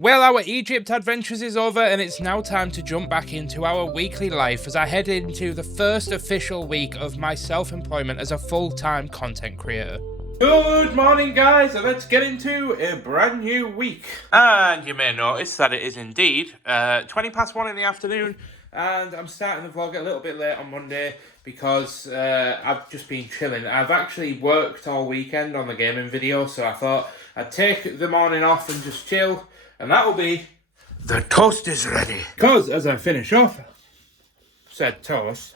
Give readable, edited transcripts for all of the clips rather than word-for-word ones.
Well, our Egypt adventures is over and it's now time to jump back into our weekly life as I head into the first official week of my self-employment as a full-time content creator. Good morning, guys, and let's get into a brand new week. And you may notice that it is indeed 20 past 1 in the afternoon, and I'm starting the vlog a little bit late on Monday because I've just been chilling. I've actually worked all weekend on the gaming video, so I thought I'd take the morning off and just chill. And that will be the toast is ready. Because as I finish off said toast,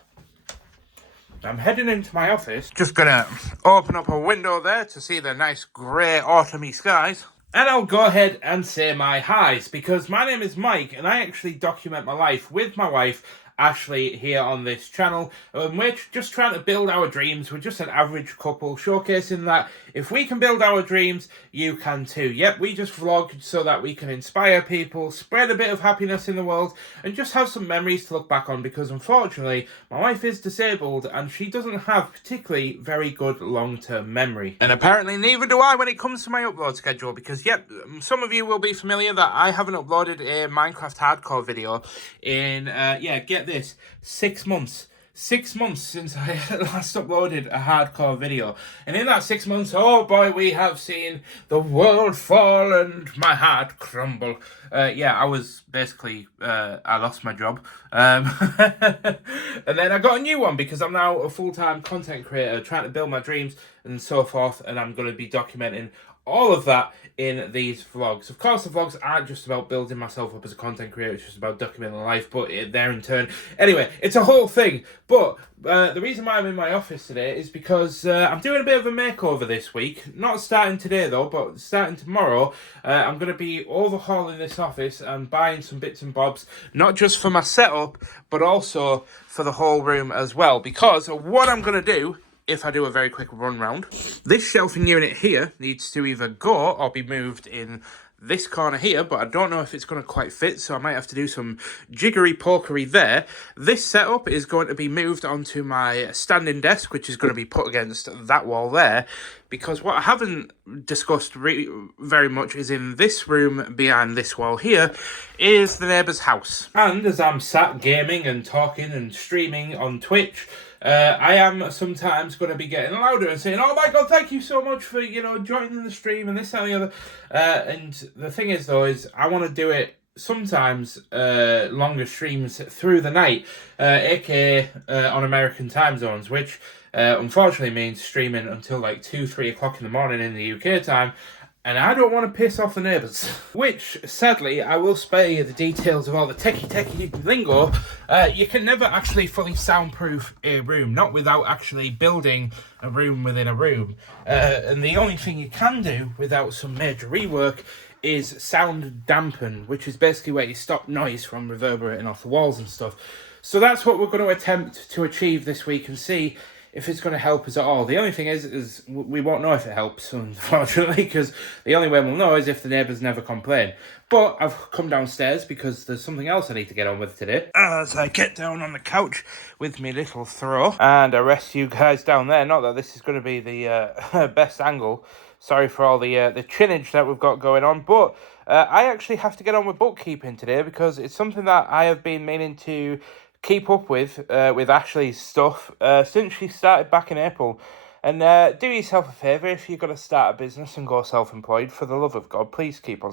I'm heading into my office. Just gonna open up a window there to see the nice grey autumny skies. And I'll go ahead and say my highs, because my name is Mike and I actually document my life with my wife Ashley here on this channel, and we're just trying to build our dreams. We're just an average couple showcasing that if we can build our dreams, you can too. Yep, we just vlog so that we can inspire people, spread a bit of happiness in the world, and just have some memories to look back on, because unfortunately my wife is disabled and she doesn't have particularly very good long-term memory. And apparently neither do I when it comes to my upload schedule, because yep, some of you will be familiar that I haven't uploaded a Minecraft hardcore video in, get this, 6 months. 6 months since I last uploaded a hardcore video. And in that 6 months, oh boy, we have seen the world fall and my heart crumble. I was basically, I lost my job. And then I got a new one because I'm now a full-time content creator trying to build my dreams and so forth. And I'm going to be documenting all of that in these vlogs. Of course, the vlogs aren't just about building myself up as a content creator, it's just about documenting life, but there in turn. Anyway, it's a whole thing. But the reason why I'm in my office today is because I'm doing a bit of a makeover this week. Not starting today though, but starting tomorrow. I'm going to be overhauling this office and buying some bits and bobs, not just for my setup, but also for the whole room as well. Because what I'm going to do, if I do a very quick run round, this shelving unit here needs to either go or be moved in this corner here, but I don't know if it's going to quite fit, so I might have to do some jiggery-pokery there. This setup is going to be moved onto my standing desk, which is going to be put against that wall there, because what I haven't discussed very much is in this room behind this wall here is the neighbour's house. And as I'm sat gaming and talking and streaming on Twitch, I am sometimes going to be getting louder and saying, oh my god, thank you so much for, joining the stream and this and the other. And the thing is, though, is I want to do it sometimes longer streams through the night, aka on American time zones, which unfortunately means streaming until like 2-3 o'clock in the morning in the UK time. And I don't want to piss off the neighbours. Which, sadly, I will spare you the details of all the techie lingo. You can never actually fully soundproof a room, not without actually building a room within a room. And the only thing you can do without some major rework is sound dampen, which is basically where you stop noise from reverberating off the walls and stuff. So that's what we're going to attempt to achieve this week and see if it's going to help us at all. The only thing is we won't know if it helps, unfortunately, because the only way we'll know is if the neighbours never complain. But I've come downstairs because there's something else I need to get on with today. As I get down on the couch with my little throw, and I rest you guys down there. Not that this is going to be the best angle. Sorry for all the chinnage that we've got going on, but I actually have to get on with bookkeeping today because it's something that I have been meaning to keep up with Ashley's stuff since she started back in April. And do yourself a favour, if you're going to start a business and go self-employed, for the love of God, please keep on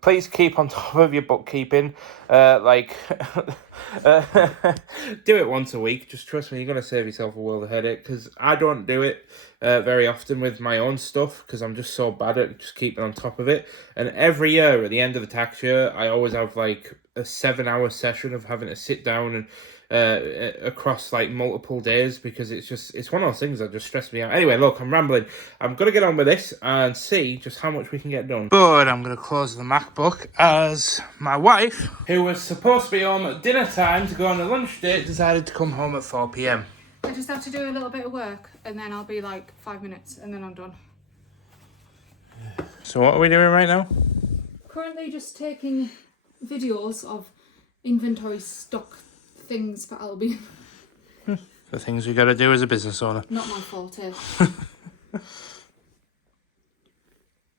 please keep on top of your bookkeeping. Do it once a week. Just trust me, you're going to save yourself a world of headache, because I don't do it very often with my own stuff, because I'm just so bad at just keeping on top of it. And every year, at the end of the tax year, I always have like a 7-hour session of having to sit down and across like multiple days, because it's one of those things that just stress me out. Anyway, look, I'm rambling. I'm gonna get on with this and see just how much we can get done. But I'm gonna close the MacBook as my wife, who was supposed to be home at dinner time to go on a lunch date, decided to come home at 4 p.m. I just have to do a little bit of work and then I'll be like 5 minutes and then I'm done. So what are we doing right now? Currently just taking videos of inventory stock things for Albie. The things we gotta do as a business owner. Not my fault, eh?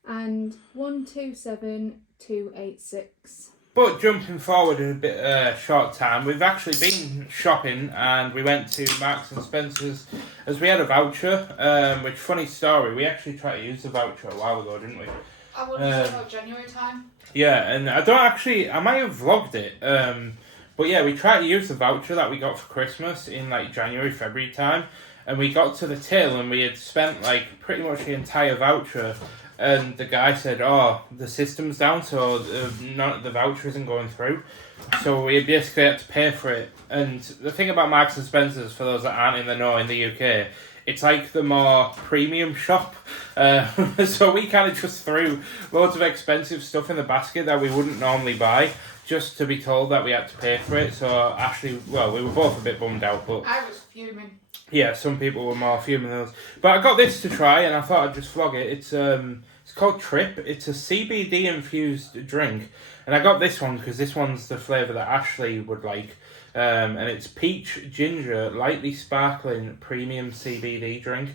And 127 286. But jumping forward in a bit short time, we've actually been shopping and we went to Marks and Spencer's as we had a voucher. Which, funny story, we actually tried to use the voucher a while ago, didn't we? I would have said January time. Yeah, and I might have vlogged it. But yeah, we tried to use the voucher that we got for Christmas in like January, February time. And we got to the till and we had spent like pretty much the entire voucher. And the guy said, "Oh, the system's down, so the voucher isn't going through." So we basically had to pay for it. And the thing about Marks and Spencer's, for those that aren't in the know in the UK, it's like the more premium shop. So we kind of just threw loads of expensive stuff in the basket that we wouldn't normally buy, just to be told that we had to pay for it. So Ashley, well, we were both a bit bummed out, but I was fuming. yeah, some people were more fuming than others. But I got this to try, and I thought I'd just vlog it. It's called Trip. It's a CBD infused drink, and I got this one because this one's the flavour that Ashley would like. And it's peach ginger, lightly sparkling, premium CBD drink.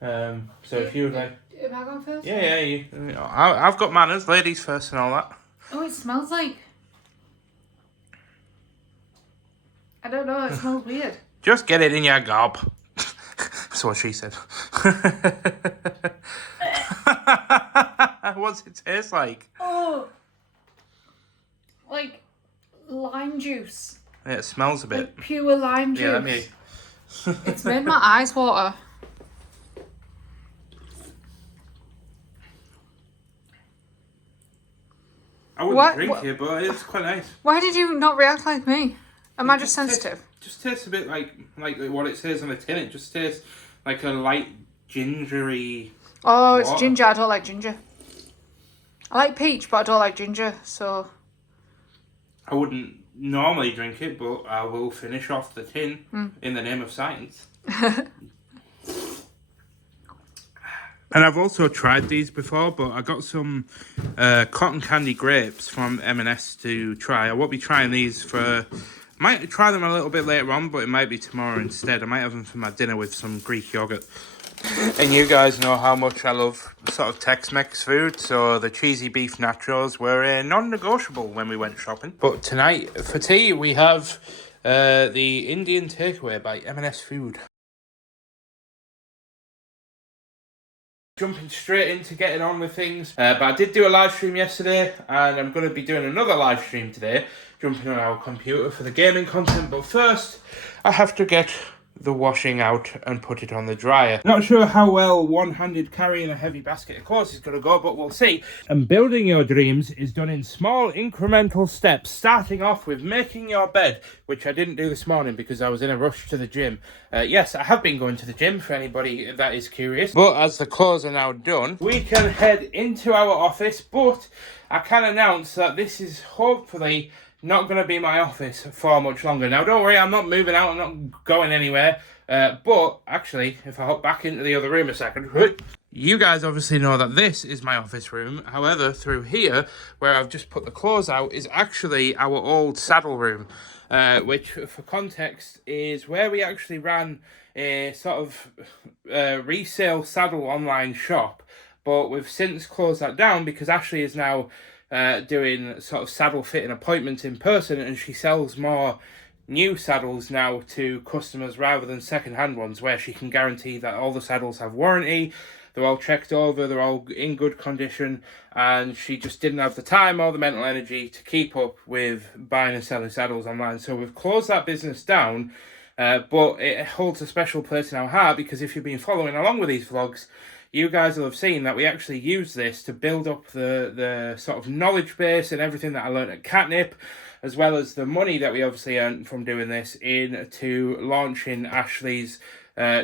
So if you would like, am I going first? yeah, I've got manners, ladies first, and all that. Oh, it smells like. I don't know. It smells weird. Just get it in your gob. That's what she said. What's it taste like? Oh, like lime juice. Yeah, it smells a bit. Like pure lime juice. Yeah, let me. It's made my eyes water. I wouldn't What? drink it, but it's quite nice. Why did you not react like me? Am I just sensitive? Just tastes a bit like what it says on the tin. It just tastes like a light gingery. Oh, it's water. ginger. I don't like ginger. I like peach, but I don't like ginger, so. I wouldn't normally drink it, but I will finish off the tin in the name of science. And I've also tried these before, but I got some cotton candy grapes from M&S to try. I won't be trying these for... Might try them a little bit later on, but it might be tomorrow instead. I might have them for my dinner with some Greek yogurt. And you guys know how much I love sort of Tex-Mex food, so the cheesy beef nachos were non-negotiable when we went shopping. But tonight, for tea, we have the Indian takeaway by M&S Food. Jumping straight into getting on with things. But I did do a live stream yesterday, and I'm going to be doing another live stream today, jumping on our computer for the gaming content. But first, I have to get the washing out and put it on the dryer. Not sure how well one-handed carrying a heavy basket of clothes is going to go, but we'll see. And building your dreams is done in small incremental steps, starting off with making your bed, which I didn't do this morning because I was in a rush to the gym. Yes, I have been going to the gym for anybody that is curious. But as the clothes are now done, we can head into our office, but I can announce that this is hopefully not going to be my office for much longer. Now, don't worry, I'm not moving out, I'm not going anywhere. But actually, if I hop back into the other room a second, you guys obviously know that this is my office room. However, through here, where I've just put the clothes out, is actually our old saddle room, which, for context, is where we actually ran a sort of resale saddle online shop. But we've since closed that down because Ashley is now doing sort of saddle fitting appointments in person, and she sells more new saddles now to customers rather than second-hand ones, where she can guarantee that all the saddles have warranty, they're all checked over, they're all in good condition, and she just didn't have the time or the mental energy to keep up with buying and selling saddles online. So we've closed that business down, but it holds a special place in our heart because if you've been following along with these vlogs, you guys will have seen that we actually use this to build up the sort of knowledge base and everything that I learned at Katnipp, as well as the money that we obviously earned from doing this into launching Ashley's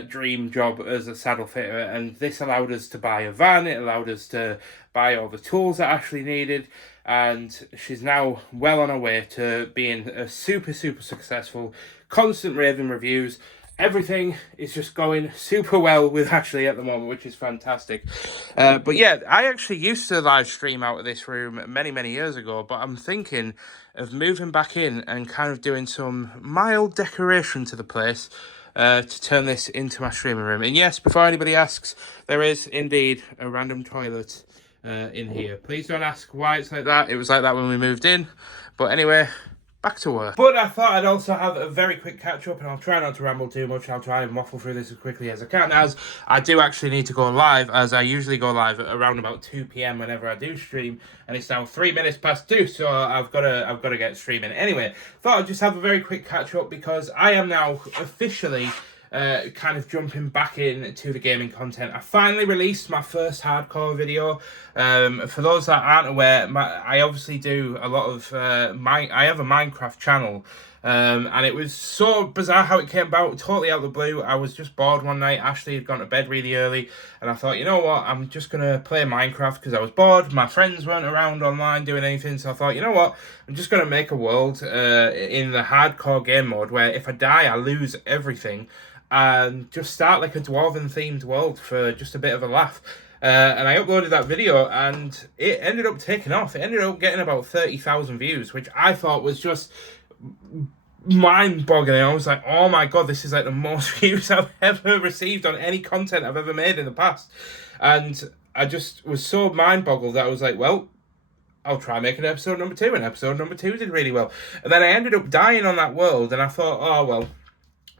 dream job as a saddle fitter. And this allowed us to buy a van, it allowed us to buy all the tools that Ashley needed, and she's now well on her way to being a super successful, constant raving reviews. Everything is just going super well with Ashley at the moment, which is fantastic. But yeah, I actually used to live stream out of this room many years ago, but I'm thinking of moving back in and kind of doing some mild decoration to the place to turn this into my streaming room. And yes, before anybody asks, there is indeed a random toilet in here. Please don't ask why it's like that. It was like that when we moved in. But anyway, back to work. But I thought I'd also have a very quick catch up, and I'll try not to ramble too much. I'll try and waffle through this as quickly as I can, as I do actually need to go live, as I usually go live at around about 2 p.m. whenever I do stream, and it's now 3 minutes past 2, so I've got to get streaming. Anyway, thought I'd just have a very quick catch up because I am now officially kind of jumping back into the gaming content. I finally released my first hardcore video. For those that aren't aware, I obviously do a lot of I have a Minecraft channel. And it was so bizarre how it came about, totally out of the blue. I was just bored one night. Ashley had gone to bed really early, and I thought, you know what, I'm just going to play Minecraft because I was bored. My friends weren't around online doing anything, so I thought, you know what, I'm just going to make a world in the hardcore game mode where if I die, I lose everything, and just start like a dwarven themed world for just a bit of a laugh. And I uploaded that video, and it ended up taking off. It ended up getting about 30,000 views, which I thought was just mind-boggling. I was like, oh my god, this is like the most views I've ever received on any content I've ever made in the past. And I just was so mind-boggled that I was like, well, I'll try making episode number 2, and episode number 2 did really well. And then I ended up dying on that world, and I thought, oh well,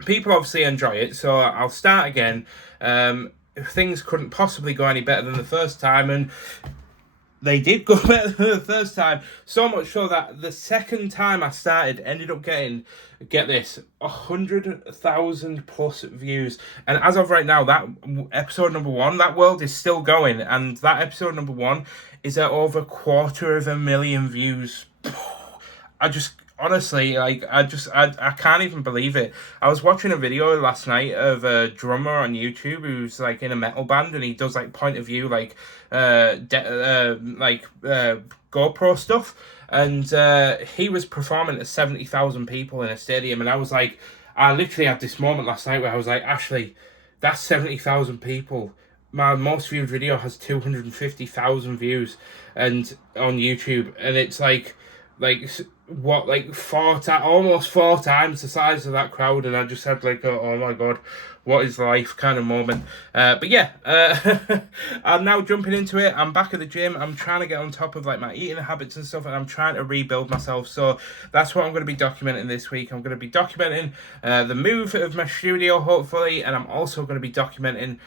people obviously enjoy it, so I'll start again. Things couldn't possibly go any better than the first time, and they did go better than the first time. So much so that the second time I started ended up getting, get this, 100,000 plus views. And as of right now, that episode number 1, that world is still going, and that episode number 1 is at over 250,000 views. I just, honestly, like, I can't even believe it. I was watching a video last night of a drummer on YouTube who's like in a metal band, and he does like point of view, like GoPro stuff, and he was performing to 70,000 people in a stadium, and I was like, I literally had this moment last night where I was like, Ashley, that's 70,000 people. My most viewed video has 250,000 views, and on YouTube, and it's like what, like almost 4 times the size of that crowd, and I just had like oh my god, what is life kind of moment. But yeah, I'm now jumping into it. I'm back at the gym. I'm trying to get on top of like my eating habits and stuff, and I'm trying to rebuild myself. So that's what I'm going to be documenting this week. I'm going to be documenting the move of my studio, hopefully, and I'm also going to be documenting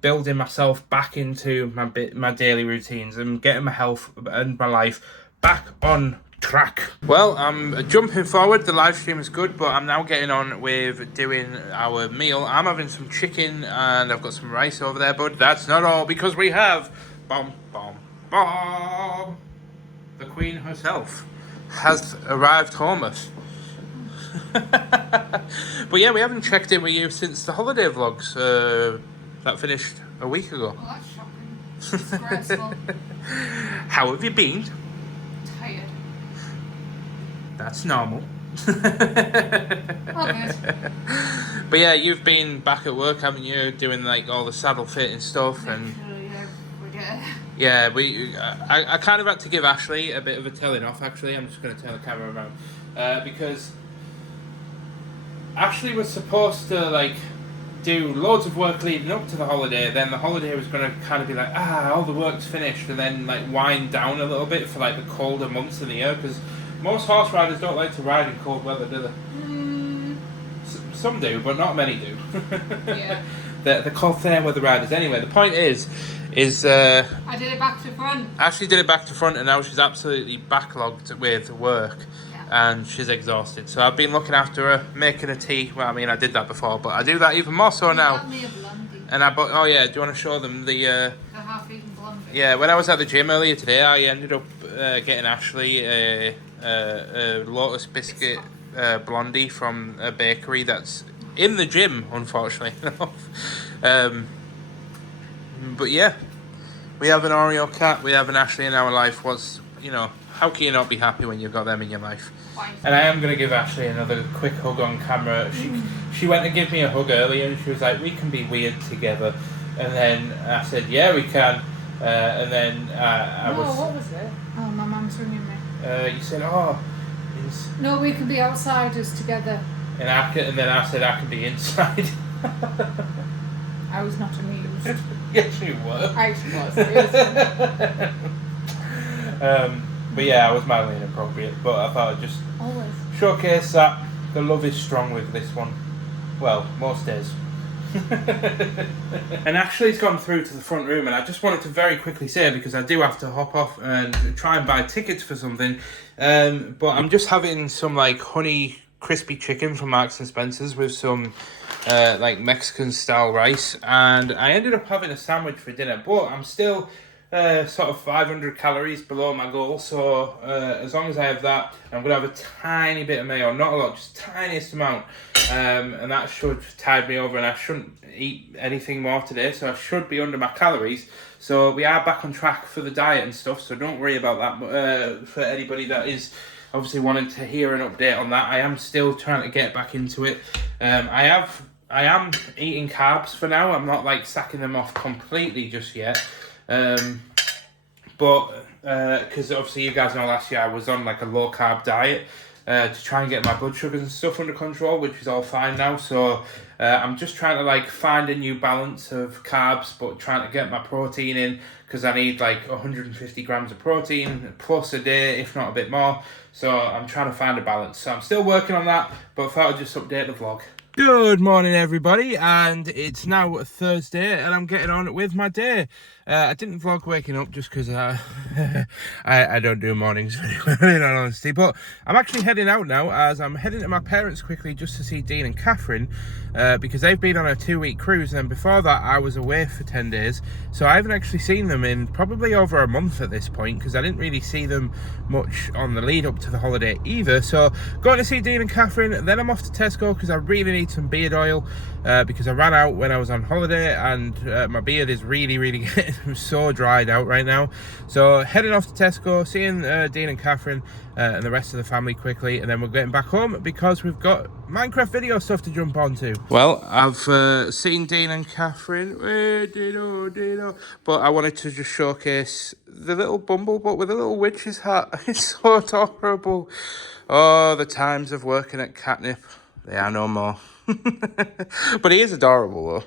building myself back into my daily routines and getting my health and my life back on track. Well, I'm jumping forward. The live stream is good, but I'm now getting on with doing our meal. I'm having some chicken and I've got some rice over there, but that's not all, because we have the Queen herself has arrived homeward. But yeah, we haven't checked in with you since the holiday vlogs that finished a week ago. Well, that's shocking. Disgraceful. How have you been? Tired. That's normal. Oh, good. But yeah, you've been back at work, haven't you? Doing like all the saddle fitting stuff, and yeah, I kind of had to give Ashley a bit of a telling off. Actually, I'm just going to turn the camera around because Ashley was supposed to like do loads of work leading up to the holiday. Then the holiday was going to kind of be like, all the work's finished, and then like wind down a little bit for like the colder months of the year, because most horse riders don't like to ride in cold weather, do they? Some do, but not many do. Yeah. They're called fair weather riders. Anyway, the point is I did it back to front. Ashley did it back to front, and now she's absolutely backlogged with work. And she's exhausted. So I've been looking after her, making her tea. Well, I mean, I did that before, but I do that even more so now. Got me a blondie. And I bought, oh yeah, do you want to show them the half-eaten blondie? Yeah, when I was at the gym earlier today, I ended up getting Ashley a Lotus Biscuit blondie from a bakery that's in the gym, unfortunately. But yeah, we have an Oreo cat, we have an Ashley in our life. How can you not be happy when you've got them in your life? And I am going to give Ashley another quick hug on camera. She went to give me a hug earlier, and she was like, we can be weird together. And then I said, yeah, we can. And then what was it? Oh, my mum's ringing me. You said, no, we can be outsiders together. And then I said, I can be inside. I was not amused. Yes, you were. I actually was. It was But yeah, I was mildly inappropriate. But I thought I'd just always showcase that the love is strong with this one. Well, most days. And Ashley's gone through to the front room, and I just wanted to very quickly say, because I do have to hop off and try and buy tickets for something, but I'm just having some like honey crispy chicken from Marks and Spencer's with some like Mexican style rice, and I ended up having a sandwich for dinner, but I'm still sort of 500 calories below my goal, so as long as I have that, I'm going to have a tiny bit of mayo, not a lot, just tiniest amount, and that should tide me over, and I shouldn't eat anything more today, so I should be under my calories. So we are back on track for the diet and stuff, so don't worry about that. For anybody that is obviously wanting to hear an update on that, I am still trying to get back into it. I am eating carbs for now. I'm not like sacking them off completely just yet. But because obviously you guys know last year I was on like a low carb diet to try and get my blood sugars and stuff under control, which is all fine now. So I'm just trying to like find a new balance of carbs, but trying to get my protein in, because I need like 150 grams of protein plus a day, if not a bit more. So I'm trying to find a balance. So I'm still working on that, but I thought I'd just update the vlog. Good morning, everybody, and it's now Thursday, and I'm getting on with my day. I didn't vlog waking up just because I don't do mornings very well, in all honesty, but I'm actually heading out now, as I'm heading to my parents quickly just to see Dean and Catherine, because they've been on a 2-week cruise, and before that I was away for 10 days, so I haven't actually seen them in probably over a month at this point, because I didn't really see them much on the lead up to the holiday either. So going to see Dean and Catherine, then I'm off to Tesco because I really need some beard oil, because I ran out when I was on holiday, and my beard is really getting so dried out right now. So heading off to Tesco, seeing Dean and Catherine and the rest of the family quickly, and then we're getting back home because we've got Minecraft video stuff to jump onto. Well, I've seen Dean and Catherine, but I wanted to just showcase the little Bumblebutt with a little witch's hat. It's so adorable. Oh, the times of working at Katnipp, they are no more. But he is adorable though.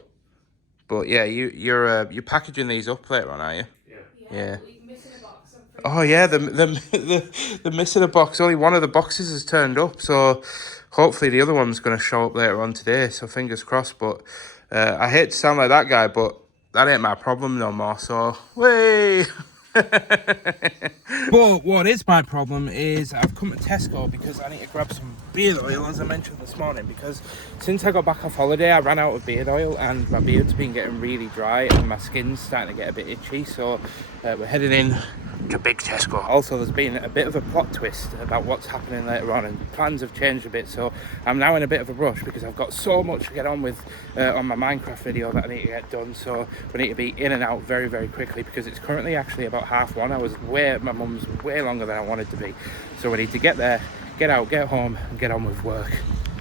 But yeah, you're packaging these up later on, are you? Yeah. Oh yeah, the missing a box. Only one of the boxes has turned up, so hopefully the other one's going to show up later on today. So fingers crossed. But I hate to sound like that guy, but that ain't my problem no more. So way. But what is my problem is I've come to Tesco because I need to grab some beard oil, as I mentioned this morning, because since I got back off holiday I ran out of beard oil and my beard's been getting really dry and my skin's starting to get a bit itchy, so we're heading in to big Tesco. Also, there's been a bit of a plot twist about what's happening later on, and plans have changed a bit, so I'm now in a bit of a rush because I've got so much to get on with on my Minecraft video that I need to get done, so we need to be in and out very quickly because it's currently actually about 1:30. My mum's way longer than I wanted to be, so we need to get there, get out, get home and get on with work.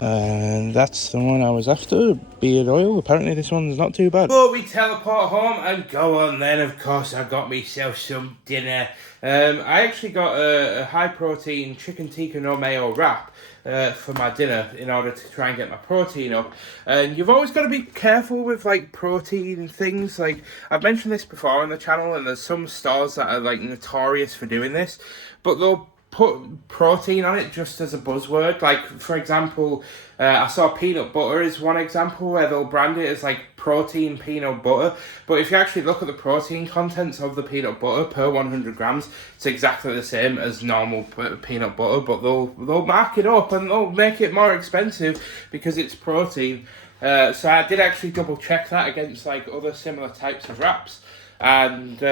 And that's the one I was after, beard oil. Apparently this one's not too bad. But we teleport home and go on then. Of course I got myself some dinner. I actually got a high protein chicken tikka no mayo wrap for my dinner in order to try and get my protein up. And you've always got to be careful with like protein things. Like I've mentioned this before on the channel, and there's some stores that are like notorious for doing this, but they'll put protein on it just as a buzzword. Like for example, I saw peanut butter is one example where they'll brand it as like protein peanut butter, but if you actually look at the protein contents of the peanut butter per 100 grams, it's exactly the same as normal peanut butter, but they'll mark it up and they'll make it more expensive because it's protein. So I did actually double check that against like other similar types of wraps, and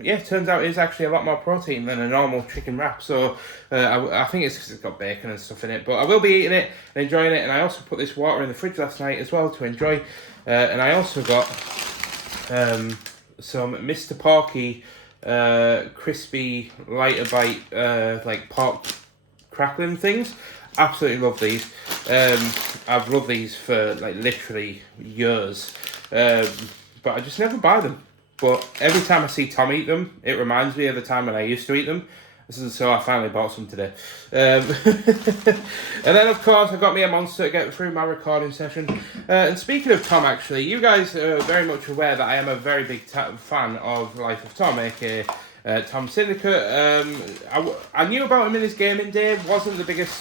yeah, it turns out it is actually a lot more protein than a normal chicken wrap. So I think it's because it's got bacon and stuff in it, but I will be eating it and enjoying it. And I also put this water in the fridge last night as well to enjoy. And I also got some Mr. Porky crispy lighter bite like pork crackling things. Absolutely love these. I've loved these for like literally years, but I just never buy them. But every time I see Tom eat them, it reminds me of the time when I used to eat them. So I finally bought some today. And then, of course, I got me a monster to get through my recording session. And speaking of Tom, actually, you guys are very much aware that I am a very big fan of Life of Tom, aka Tom Syndicate. I knew about him in his gaming day, wasn't the biggest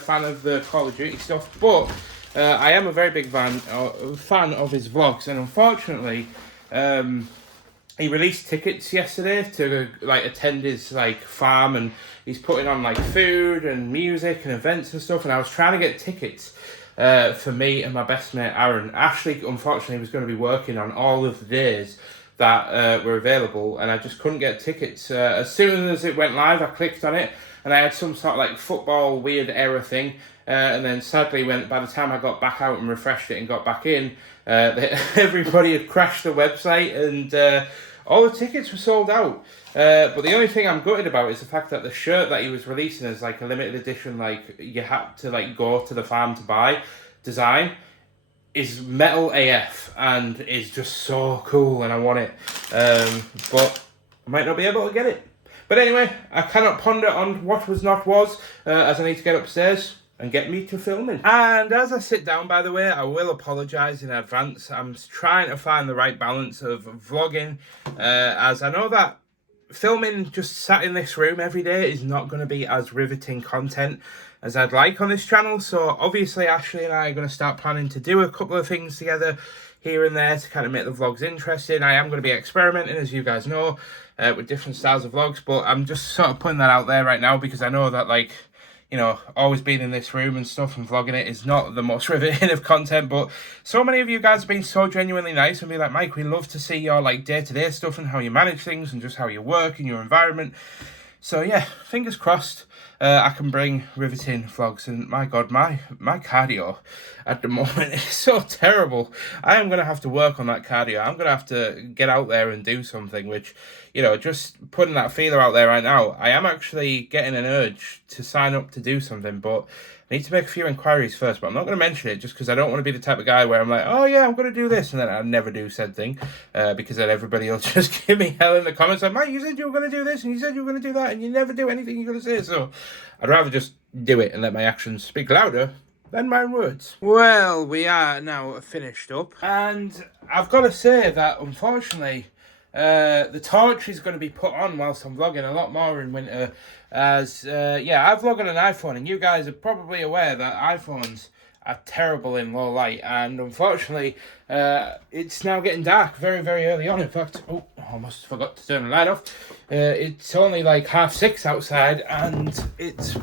fan of the Call of Duty stuff, but I am a very big fan of his vlogs, and unfortunately, he released tickets yesterday to like attend his like farm, and he's putting on like food and music and events and stuff, and I was trying to get tickets for me and my best mate Aaron. Ashley unfortunately was going to be working on all of the days that were available, and I just couldn't get tickets. As soon as it went live, I clicked on it, and I had some sort of like football weird error thing, and then sadly by the time I got back out and refreshed it and got back in, everybody had crashed the website, and all the tickets were sold out. But the only thing I'm gutted about is the fact that the shirt that he was releasing as like a limited edition, like you had to like go to the farm to buy design, is metal AF and is just so cool, and I want it. But I might not be able to get it. But anyway, I cannot ponder on what was not was, as I need to get upstairs and get me to filming. And as I sit down, by the way, I will apologise in advance. I'm trying to find the right balance of vlogging, as I know that filming just sat in this room every day is not going to be as riveting content as I'd like on this channel. So obviously Ashley and I are going to start planning to do a couple of things together here and there to kind of make the vlogs interesting. I am going to be experimenting, as you guys know, with different styles of vlogs, but I'm just sort of putting that out there right now because I know that, like, you know, always being in this room and stuff and vlogging it is not the most riveting of content, but so many of you guys have been so genuinely nice and be like, Mike, we love to see your like day-to-day stuff and how you manage things and just how you work in your environment. So yeah, fingers crossed I can bring riveting vlogs. And my God, my cardio at the moment is so terrible. I am going to have to work on that cardio. I'm going to have to get out there and do something, which, you know, just putting that feeler out there right now, I am actually getting an urge to sign up to do something, but I need to make a few inquiries first. But I'm not going to mention it just because I don't want to be the type of guy where I'm like, oh yeah, I'm going to do this, and then I never do said thing, because then everybody will just give me hell in the comments like, Mike, you said you were going to do this, and you said you were going to do that, and you never do anything you're going to say. So I'd rather just do it and let my actions speak louder than my words. Well, we are now finished up, and I've got to say that unfortunately the torch is going to be put on whilst I'm vlogging a lot more in winter, as yeah, I vlog on an iPhone, and you guys are probably aware that iPhones are terrible in low light, and unfortunately it's now getting dark very, very early on. In fact, oh, I almost forgot to turn the light off. It's only like 6:30 outside, and it's,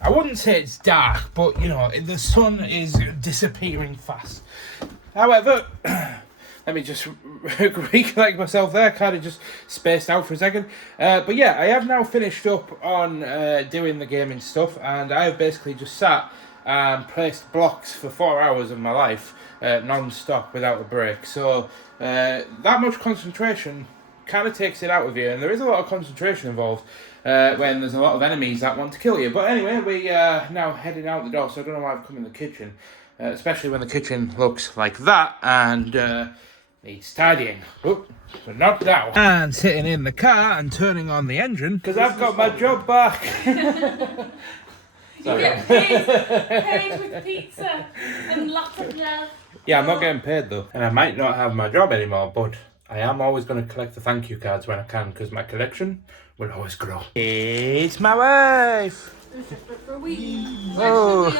I wouldn't say it's dark, but you know, the sun is disappearing fast. However, let me just recollect myself there, kind of just spaced out for a second. But yeah, I have now finished up on doing the gaming stuff, and I have basically just sat and placed blocks for 4 hours of my life, non-stop, without a break. So that much concentration kind of takes it out of you, and there is a lot of concentration involved when there's a lot of enemies that want to kill you. But anyway, we are now heading out the door, so I don't know why I've come in the kitchen, especially when the kitchen looks like that, and needs tidying. Oh, but not now. And sitting in the car and turning on the engine, because I've got my job back. You get paid with pizza and lots of love. Yeah, I'm not getting paid though, and I might not have my job anymore, but I am always going to collect the thank you cards when I can, because my collection will always grow. It's my wife. For a week. Oh.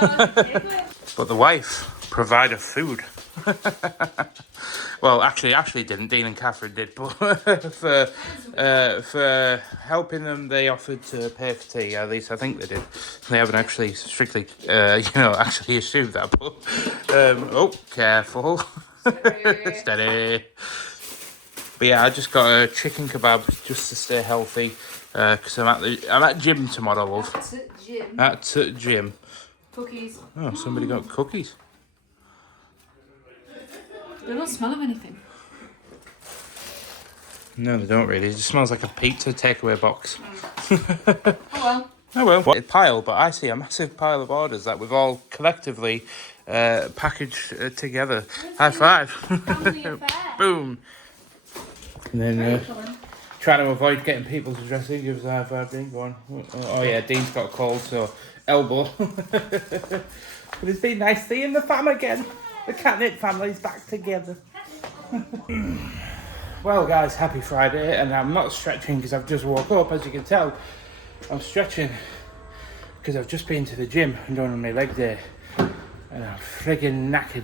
But the wife provided food. Well, actually, Ashley didn't. Dean and Catherine did, but for helping them, they offered to pay for tea. At least I think they did. They haven't actually strictly, actually assumed that. But oh, careful, steady. But yeah, I just got a chicken kebab just to stay healthy, because I'm at gym tomorrow, love. At gym. Cookies. Oh, somebody got cookies. They don't smell of anything. No, they don't really. It just smells like a pizza takeaway box. Oh well. Oh well. What a pile, but I see a massive pile of orders that we've all collectively packaged together. High five. Family affair. Boom. And then trying to avoid getting people's addresses because I've been going. Oh yeah, Dean's got a cold, so elbow. But it's been nice seeing the fam again. The Katnipp family's back together. Well, guys, happy Friday, and I'm not stretching because I've just woke up. As you can tell, I'm stretching because I've just been to the gym and done my leg day, and I'm friggin' knackered.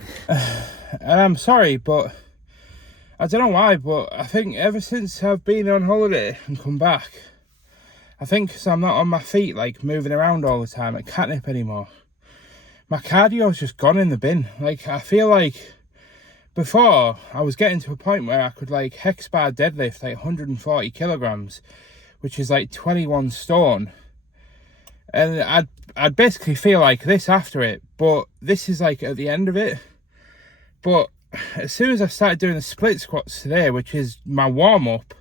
And I'm sorry, but I don't know why, but I think ever since I've been on holiday and come back, I think 'cause I'm not on my feet, like, moving around all the time at Katnipp anymore, my cardio's just gone in the bin. Like, I feel like before, I was getting to a point where I could, like, hex bar deadlift, like, 140 kilograms, which is, like, 21 stone. And I'd basically feel like this after it, but this is, like, at the end of it. But as soon as I started doing the split squats today, which is my warm-up,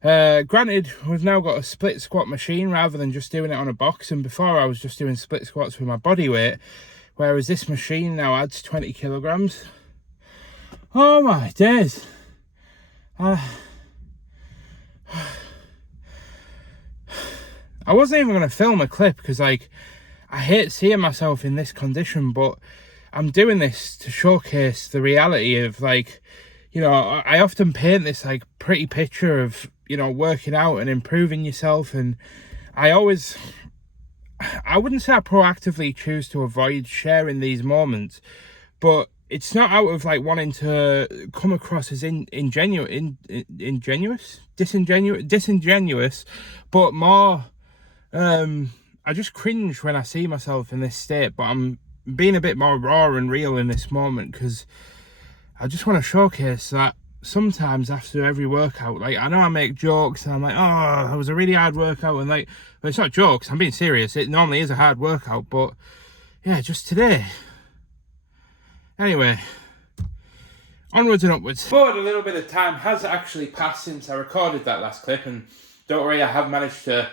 granted, we've now got a split squat machine rather than just doing it on a box, and before I was just doing split squats with my body weight, whereas this machine now adds 20 kilograms. Oh my days. I wasn't even going to film a clip because, like, I hate seeing myself in this condition, but I'm doing this to showcase the reality of, like, you know, I often paint this, like, pretty picture of, you know, working out and improving yourself, and I wouldn't say I proactively choose to avoid sharing these moments, but it's not out of, like, wanting to come across as disingenuous, but more, I just cringe when I see myself in this state, but I'm being a bit more raw and real in this moment because I just want to showcase that sometimes after every workout, like, I know I make jokes and I'm like, oh, that was a really hard workout, and, like, but it's not jokes, I'm being serious, it normally is a hard workout, but yeah, just today. Anyway, onwards and upwards. But a little bit of time has actually passed since I recorded that last clip, and don't worry, I have managed to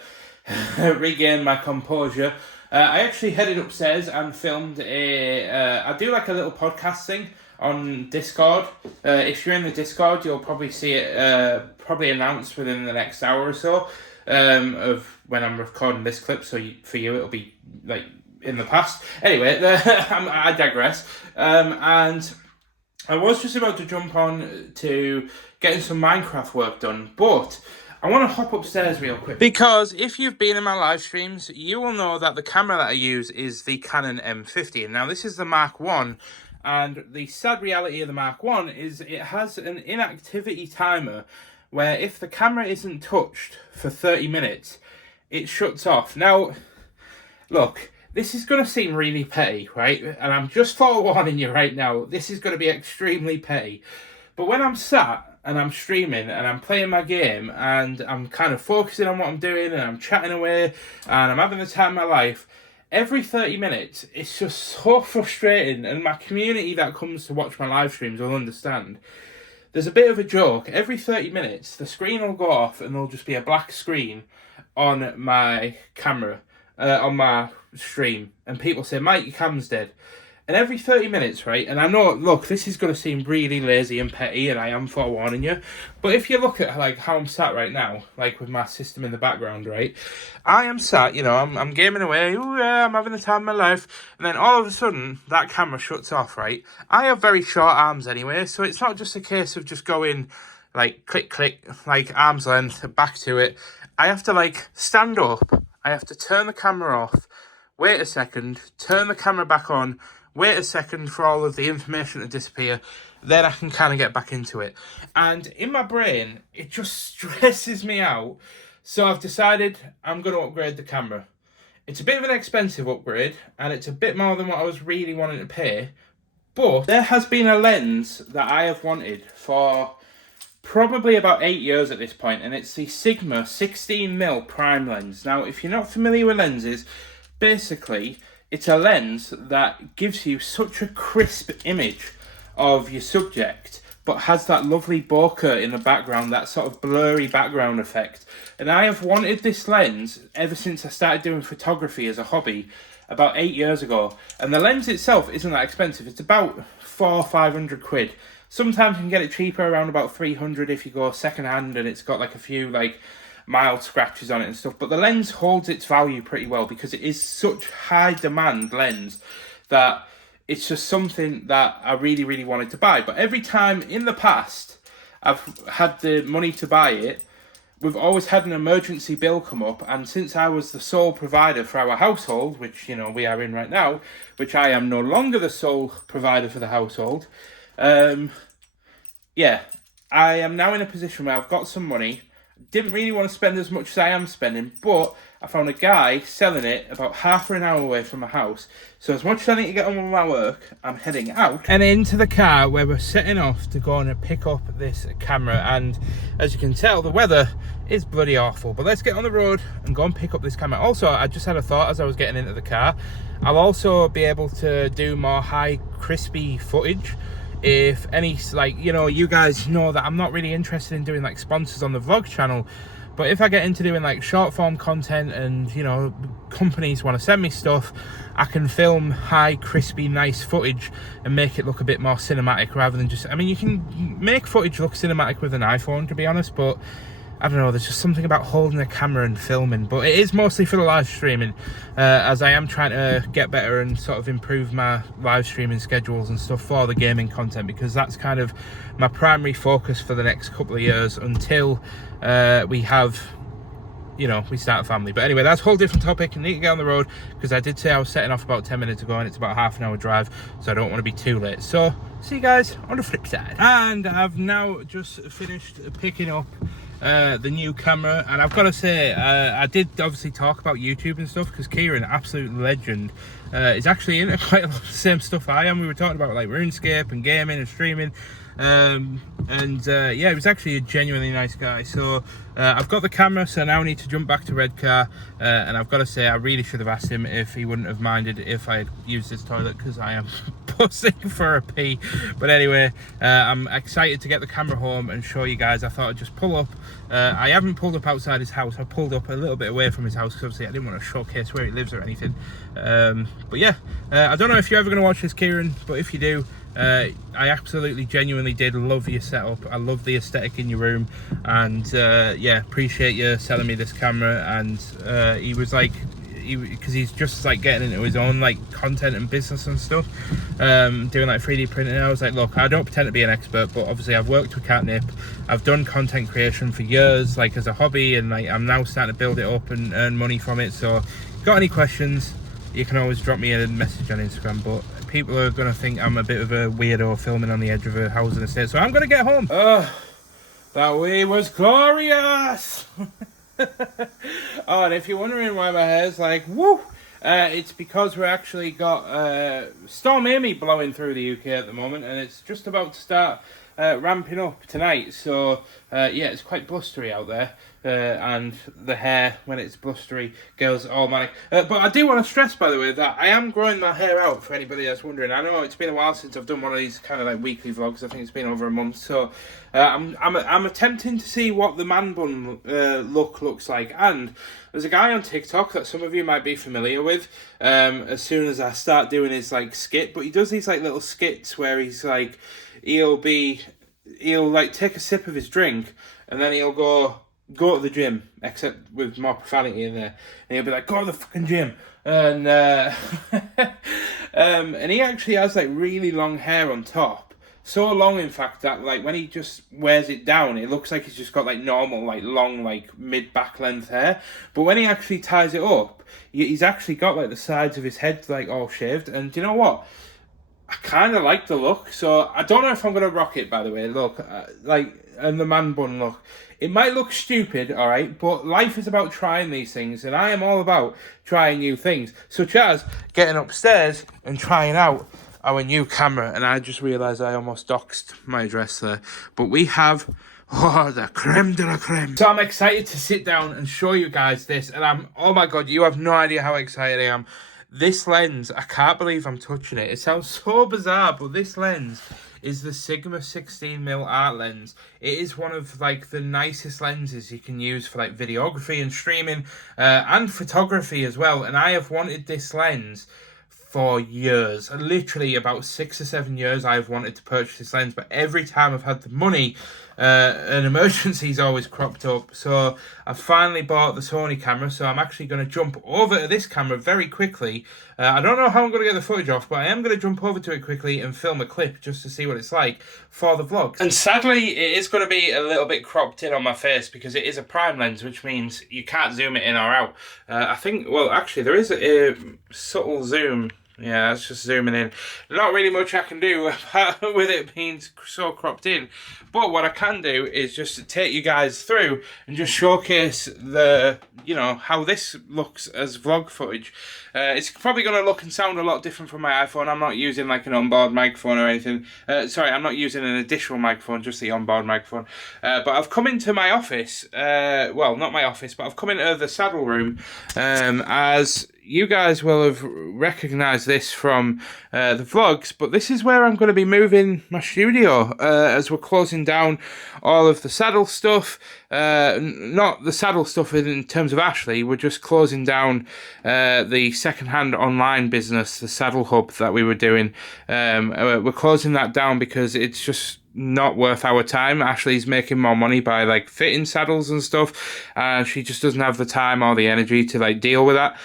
regain my composure. I actually headed upstairs and filmed I do like a little podcast thing on Discord. If you're in the Discord, you'll probably see it probably announced within the next hour or so of when I'm recording this clip, so for you it'll be, like, in the past. Anyway, I digress. And I was just about to jump on to getting some Minecraft work done, but I want to hop upstairs real quick. Because if you've been in my live streams, you will know that the camera that I use is the Canon M50. Now, this is the Mark 1, and the sad reality of the Mark 1 is it has an inactivity timer where if the camera isn't touched for 30 minutes, it shuts off. Now, look, this is going to seem really petty, right? And I'm just forewarning you right now, this is going to be extremely petty. But when I'm sat and I'm streaming and I'm playing my game and I'm kind of focusing on what I'm doing and I'm chatting away and I'm having the time of my life, every 30 minutes, it's just so frustrating. And my community that comes to watch my live streams will understand. There's a bit of a joke. Every 30 minutes, the screen will go off and there'll just be a black screen on my camera, on my stream, and people say, Mike, your cam's dead. And every 30 minutes, right, and I know, look, this is going to seem really lazy and petty, and I am forewarning you, but if you look at, like, how I'm sat right now, like, with my system in the background, right, I am sat, you know, I'm gaming away, ooh, yeah, I'm having the time of my life, and then all of a sudden, that camera shuts off, right? I have very short arms anyway, so it's not just a case of just going, like, click, click, like, arm's length, back to it. I have to, like, stand up, I have to turn the camera off, wait a second, turn the camera back on, wait a second for all of the information to disappear, then I can kind of get back into it. And in my brain, it just stresses me out. So I've decided I'm going to upgrade the camera. It's a bit of an expensive upgrade, and it's a bit more than what I was really wanting to pay. But there has been a lens that I have wanted for probably about 8 years at this point, and it's the Sigma 16mm prime lens. Now, if you're not familiar with lenses, basically, it's a lens that gives you such a crisp image of your subject, but has that lovely bokeh in the background, that sort of blurry background effect. And I have wanted this lens ever since I started doing photography as a hobby about 8 years ago. And the lens itself isn't that expensive. It's about £400-500. Sometimes you can get it cheaper, around about 300 if you go second hand, and it's got like a few like mild scratches on it and stuff. But the lens holds its value pretty well because it is such high demand lens that it's just something that I really, really wanted to buy. But every time in the past I've had the money to buy it, we've always had an emergency bill come up, and since I was the sole provider for our household, which, you know, we are in right now, which I am no longer the sole provider for the household, yeah, I am now in a position where I've got some money. Didn't really want to spend as much as I am spending, but I found a guy selling it about half an hour away from my house. So as much as I need to get on with my work, I'm heading out and into the car where we're setting off to go and pick up this camera. And as you can tell, the weather is bloody awful. But let's get on the road and go and pick up this camera. Also, I just had a thought as I was getting into the car. I'll also be able to do more high crispy footage. If any, like, you know, you guys know that I'm not really interested in doing like sponsors on the vlog channel, but if I get into doing like short form content and, you know, companies want to send me stuff, I can film high crispy nice footage and make it look a bit more cinematic rather than just, I mean, you can make footage look cinematic with an iPhone, to be honest, but I don't know, there's just something about holding a camera and filming. But it is mostly for the live streaming, as I am trying to get better and sort of improve my live streaming schedules and stuff for the gaming content, because that's kind of my primary focus for the next couple of years until we have, you know, we start a family. But anyway, that's a whole different topic. I need to get on the road because I did say I was setting off about 10 minutes ago and it's about a half an hour drive, so I don't want to be too late. So see you guys on the flip side. And I've now just finished picking up the new camera, and I've got to say, I did obviously talk about YouTube and stuff because Kieran, absolute legend, is actually into quite a lot of the same stuff I am. We were talking about like RuneScape and gaming and streaming, yeah, he was actually a genuinely nice guy. So I've got the camera, so now I need to jump back to Redcar, and I've got to say I really should have asked him if he wouldn't have minded if I had used his toilet, because I am pussing for a pee. But anyway, I'm excited to get the camera home and show you guys. I thought I'd just pull up. I haven't pulled up outside his house. I pulled up a little bit away from his house because obviously I didn't want to showcase where he lives or anything. But yeah, I don't know if you're ever going to watch this, Kieran, but if you do, I absolutely genuinely did love your setup. I love the aesthetic in your room, and yeah, appreciate you selling me this camera. And he was like, because he's just like getting into his own like content and business and stuff, doing like 3D printing. And I was like, look, I don't pretend to be an expert, but obviously I've worked with Katnipp. I've done content creation for years, like as a hobby, and like I'm now starting to build it up and earn money from it. So if you've got any questions, you can always drop me a message on Instagram. But people are going to think I'm a bit of a weirdo filming on the edge of a housing estate, so I'm going to get home. That way was glorious. Oh, and if you're wondering why my hair's like woo, it's because we're actually got Storm Amy blowing through the UK at the moment, and it's just about to start ramping up tonight. So yeah, it's quite blustery out there, and the hair, when it's blustery, goes all manic. But I do want to stress, by the way, that I am growing my hair out, for anybody that's wondering. I know it's been a while since I've done one of these kind of like weekly vlogs. I think it's been over a month. So I'm attempting to see what the man bun look looks like. And there's a guy on TikTok that some of you might be familiar with. As soon as I start doing his like skit, but he does these like little skits where he's like, he'll like take a sip of his drink and then he'll go to the gym, except with more profanity in there, and he'll be like, go to the fucking gym. And and he actually has like really long hair on top, so long in fact that like when he just wears it down, it looks like he's just got like normal like long like mid back length hair. But when he actually ties it up, he's actually got like the sides of his head like all shaved. And do you know what, I kind of like the look, so I don't know if I'm going to rock it, by the way. Look, and the man bun look. It might look stupid, alright, but life is about trying these things, and I am all about trying new things, such as getting upstairs and trying out our new camera. And I just realised I almost doxed my address there, but we have, the creme de la creme. So I'm excited to sit down and show you guys this, and oh my god, you have no idea how excited I am. This lens, I can't believe I'm touching it. It sounds so bizarre, but this lens is the Sigma 16mm art lens. It is one of like the nicest lenses you can use for like videography and streaming, and photography as well. And I have wanted this lens for years. Literally about 6 or 7 years I've wanted to purchase this lens, but every time I've had the money, an emergency's always cropped up. So I finally bought the Sony camera, so I'm actually going to jump over to this camera very quickly. I don't know how I'm going to get the footage off, but I am going to jump over to it quickly and film a clip just to see what it's like for the vlog. And sadly, it is going to be a little bit cropped in on my face because it is a prime lens, which means you can't zoom it in or out. I think, well, actually, there is a subtle zoom. Yeah, that's just zooming in. Not really much I can do with it being so cropped in. But what I can do is just take you guys through and just showcase the, you know, how this looks as vlog footage. It's probably going to look and sound a lot different from my iPhone. I'm not using like an onboard microphone or anything. Sorry, I'm not using an additional microphone, just the onboard microphone. But I've come into my office, well, not my office, but I've come into the saddle room as you guys will have recognised this from the vlogs, but this is where I'm going to be moving my studio as we're closing down all of the saddle stuff. Not the saddle stuff in terms of Ashley, we're just closing down the second-hand online business, the Saddle Hub that we were doing. We're closing that down because it's just not worth our time. Ashley's making more money by like fitting saddles and stuff, and she just doesn't have the time or the energy to like deal with that.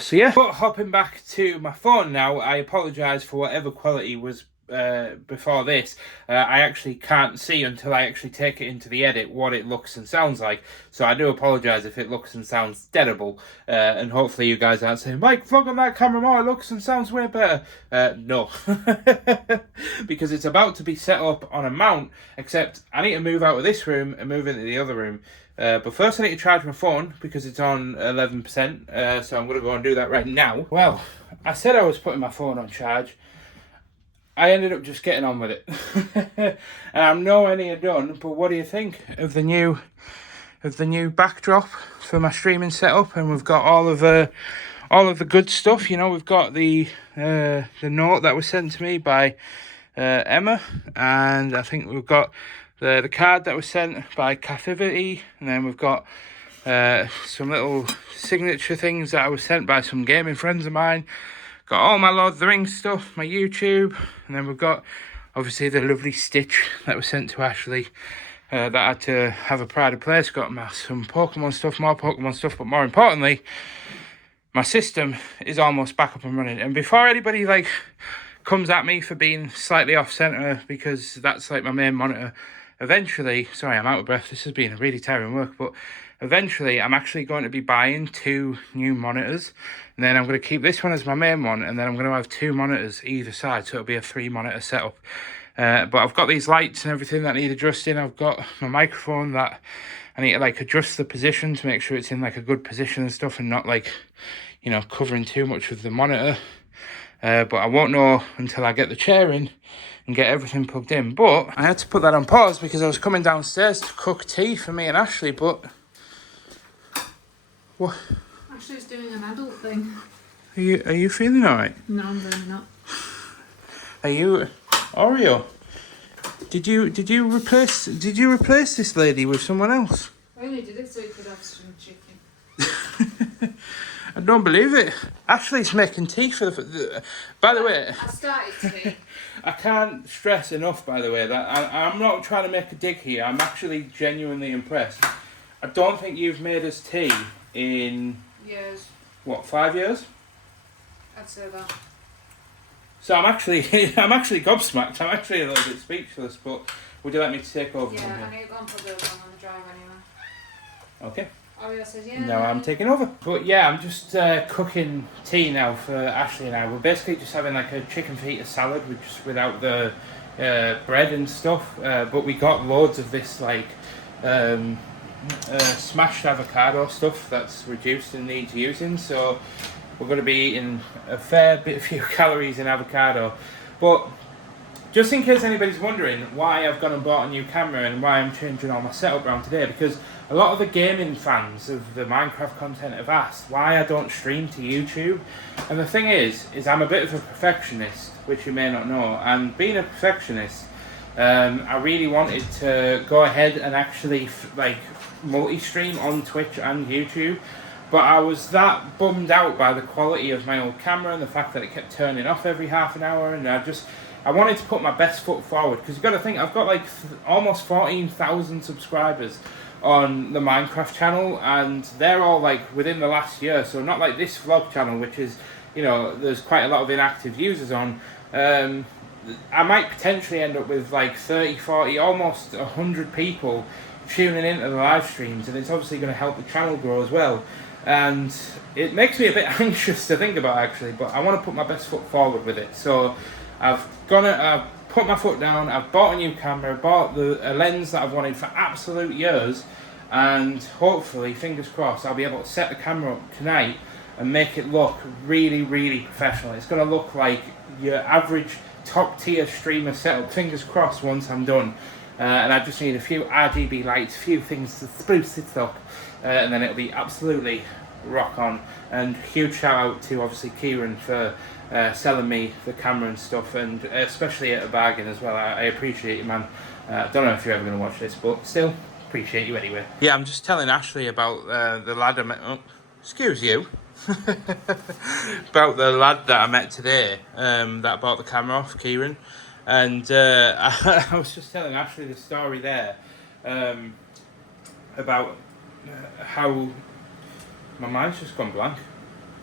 So yeah, but hopping back to my phone now, I apologise for whatever quality was before this. I actually can't see until I actually take it into the edit what it looks and sounds like, so I do apologise if it looks and sounds deadable, and hopefully you guys aren't saying, Mike, vlog on that camera more, it looks and sounds way better. No. Because it's about to be set up on a mount, except I need to move out of this room and move into the other room. But first I need to charge my phone because it's on 11%, so I'm going to go and do that right now. Well, I said I was putting my phone on charge. I ended up just getting on with it. And I'm nowhere near done, but what do you think of the new backdrop for my streaming setup? And we've got all of the good stuff, you know. We've got the note that was sent to me by Emma, and I think we've got the card that was sent by Katnipp, and then we've got some little signature things that I was sent by some gaming friends of mine. Got all my Lord of the Rings stuff, my YouTube, and then we've got obviously the lovely stitch that was sent to Ashley that I had to have a pride of place. Got some Pokemon stuff, more Pokemon stuff, but more importantly, my system is almost back up and running. And before anybody like comes at me for being slightly off center, because that's like my main monitor, eventually, sorry, I'm out of breath, this has been a really tiring work, but eventually I'm actually going to be buying 2 new monitors, and then I'm going to keep this one as my main one, and then I'm going to have 2 monitors either side, so it'll be a 3-monitor setup. But I've got these lights and everything that need adjusting. I've got my microphone that I need to like adjust the position to make sure it's in like a good position and stuff, and not like, you know, covering too much of the monitor. But I won't know until I get the chair in and get everything plugged in. But I had to put that on pause because I was coming downstairs to cook tea for me and Ashley, but what? Ashley's doing an adult thing. Are you feeling alright? No, I'm really not. Are you Oreo? Did you replace this lady with someone else? I only did it so you could have some chicken. I don't believe it. Ashley's making tea for the by the way, I started tea. I can't stress enough, by the way, that I'm not trying to make a dig here. I'm actually genuinely impressed. I don't think you've made us tea in Years. what, 5 years? I'd say that. So I'm actually gobsmacked. I'm actually a little bit speechless. But would you like me to take over? Yeah, from I here? need to go and put those on the drive anyway. Okay. Oreo says yeah. Now I'm taking over. But yeah, I'm just cooking tea now for Ashley and I. We're basically just having like a chicken feta salad without the bread and stuff. But we got loads of this like smashed avocado stuff that's reduced and needs using. So we're going to be eating a few calories in avocado. But just in case anybody's wondering why I've gone and bought a new camera and why I'm changing all my setup around today, because a lot of the gaming fans of the Minecraft content have asked why I don't stream to YouTube. And the thing is I'm a bit of a perfectionist, which you may not know. And being a perfectionist, I really wanted to go ahead and actually multi-stream on Twitch and YouTube. But I was that bummed out by the quality of my old camera and the fact that it kept turning off every half an hour, and I wanted to put my best foot forward, because you've got to think, I've got like almost 14,000 subscribers on the Minecraft channel, and they're all like within the last year, so not like this vlog channel, which is, you know, there's quite a lot of inactive users on. I might potentially end up with like 30, 40, almost 100 people tuning into the live streams, and it's obviously going to help the channel grow as well. And it makes me a bit anxious to think about, actually, but I want to put my best foot forward with it. So I've put my foot down, I've bought a new camera, bought a lens that I've wanted for absolute years, and hopefully, fingers crossed, I'll be able to set the camera up tonight and make it look really, really professional. It's going to look like your average top tier streamer setup, fingers crossed, once I'm done. And I just need a few RGB lights, a few things to spruce it up, and then it'll be absolutely rock on. And huge shout out to obviously Kieran for selling me the camera and stuff, and especially at a bargain as well. I appreciate you, man. I don't know if you're ever going to watch this, but still appreciate you anyway. Yeah, I'm just telling Ashley about the lad I met. Oh, excuse you. About the lad that I met today, that bought the camera off, Kieran. And I was just telling Ashley the story there, about how my mind's just gone blank.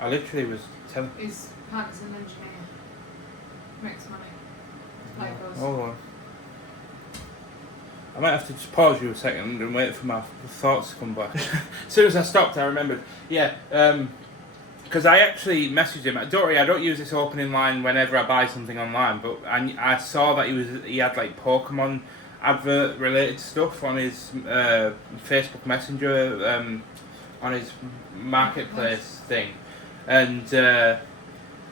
I literally was telling... His partner's an engineer. Makes money. Like Hold on. I might have to just pause you a second and wait for my thoughts to come back. As soon as I stopped, I remembered. Yeah, because I actually messaged him. Don't worry, I don't use this opening line whenever I buy something online, but I saw that he had like Pokemon advert related stuff on his Facebook Messenger, on his marketplace thing, and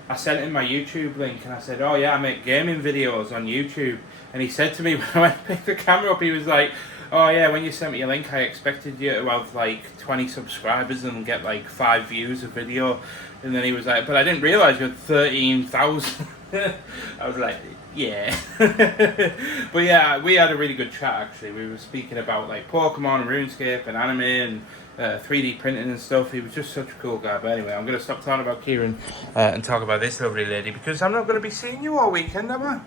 I sent him my YouTube link, and I said, oh yeah, I make gaming videos on YouTube. And he said to me when I went to pick the camera up, he was like, oh yeah, when you sent me a link, I expected you to have like 20 subscribers and get like 5 views a video. And then he was like, but I didn't realise you had 13,000. I was like, yeah. But yeah, we had a really good chat, actually. We were speaking about like Pokemon and RuneScape and anime and 3D printing and stuff. He was just such a cool guy. But anyway, I'm going to stop talking about Kieran and talk about this lovely lady, because I'm not going to be seeing you all weekend, am I?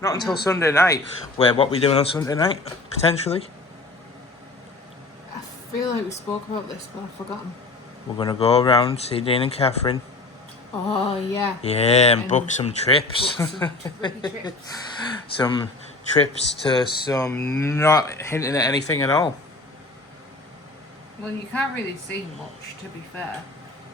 Not until Sunday night. What we doing on Sunday night, potentially? I feel like we spoke about this, but I've forgotten. We're going to go around, see Dean and Catherine. Oh, yeah. Yeah, and book some trips. Book some trippy trips. Some trips to some not hinting at anything at all. Well, you can't really see much, to be fair.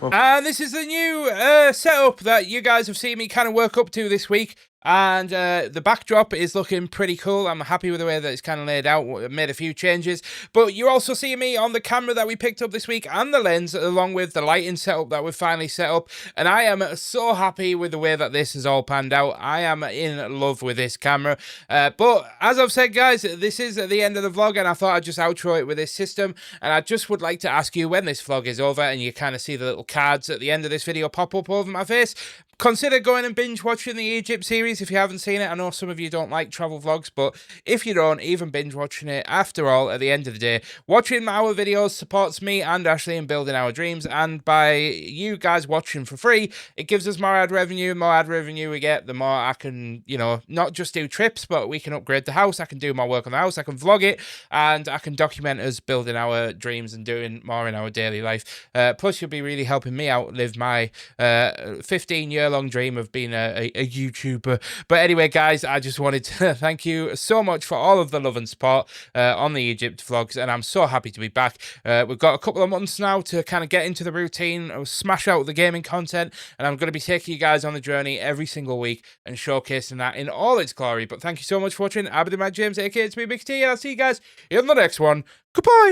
And this is the new setup that you guys have seen me kind of work up to this week. And the backdrop is looking pretty cool. I'm happy with the way that it's kind of laid out. Made a few changes. But you're also seeing me on the camera that we picked up this week and the lens, along with the lighting setup that we've finally set up. And I am so happy with the way that this has all panned out. I am in love with this camera. But as I've said, guys, this is the end of the vlog, and I thought I'd just outro it with this system. And I just would like to ask you, when this vlog is over and you kind of see the little cards at the end of this video pop up over my face, consider going and binge watching the Egypt series if you haven't seen it. I know some of you don't like travel vlogs, but if you don't, even binge watching it. After all, at the end of the day, watching our videos supports me and Ashley in building our dreams, and by you guys watching for free, it gives us more ad revenue. The more ad revenue we get, the more I can, you know, not just do trips, but we can upgrade the house. I can do more work on the house. I can vlog it, and I can document us building our dreams and doing more in our daily life. Plus, you'll be really helping me out live my 15-year-long dream of being a YouTuber. But anyway, guys, I just wanted to thank you so much for all of the love and support on the Egypt vlogs, and I'm so happy to be back. We've got a couple of months now to kind of get into the routine, smash out the gaming content, and I'm going to be taking you guys on the journey every single week and showcasing that in all its glory. But thank you so much for watching. I've been Mad James, aka it's me, Big T, and I'll see you guys in the next one. Goodbye!